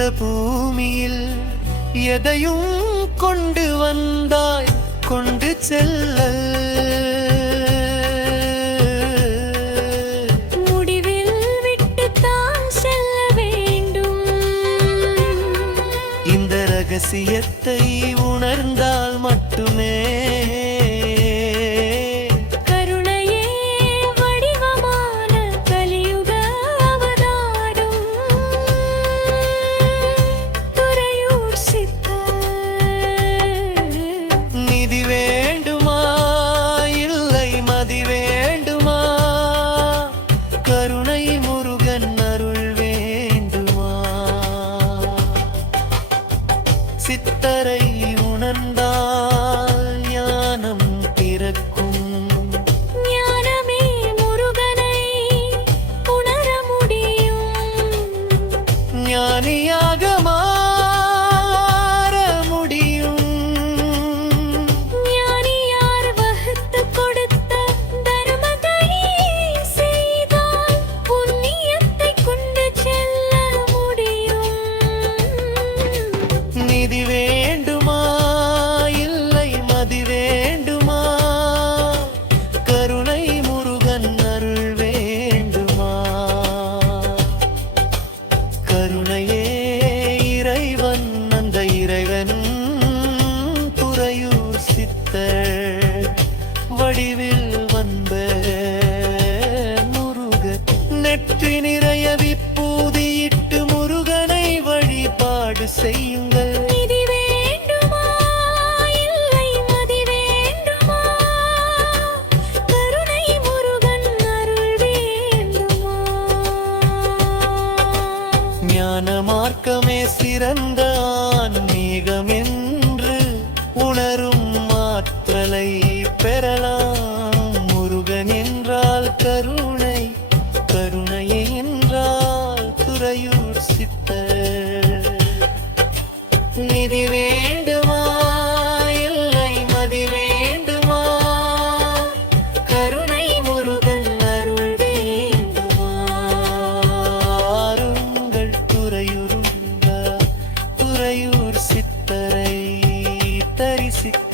இந்த பூமியில் எதையும் கொண்டு வந்தாய் கொண்டு செல்ல முடிவில் விட்டுத்தான் செல்ல வேண்டும். இந்த ரகசியத்தை உணர்ந்தால் மட்டுமே சித்தரை உணர்ந்தால் ஞானம் பிறக்கும். ஞானமே முருகனை உணர முடியும். ஞானியாக மாற முடியும். ஞானியார் வகுத்து கொடுத்த தர்மத்தை செய்தால் புண்ணியத்தை கொண்டு செல்ல முடியும். நிதி வேண்டுமா இல்லை மதி வேண்டுமா கருணை முருகன் அருள் வேண்டுமா கருணையே இறைவன் அந்த இறைவன் துறையூர் சித்தர் வடிவில் வந்த முருகன் நெற்றி நிறைய விப்பூதியிட்டு முருகனை வழிபாடு செய்யுங்கள். ஞான மார்க்கமே சிறந்த ஆன்மீகம் என்று உணரும் ஆற்றலை பெறலாம். முருகன் என்றால் கருணை, கருணை என்றால் துறையூர் சித்தர். நிதி வேண்டுமா இல்லை மதி வேண்டுமா கருணை முருகன் அருள் வேண்டுமா துறையூர் சித்தரை தரிசிக்க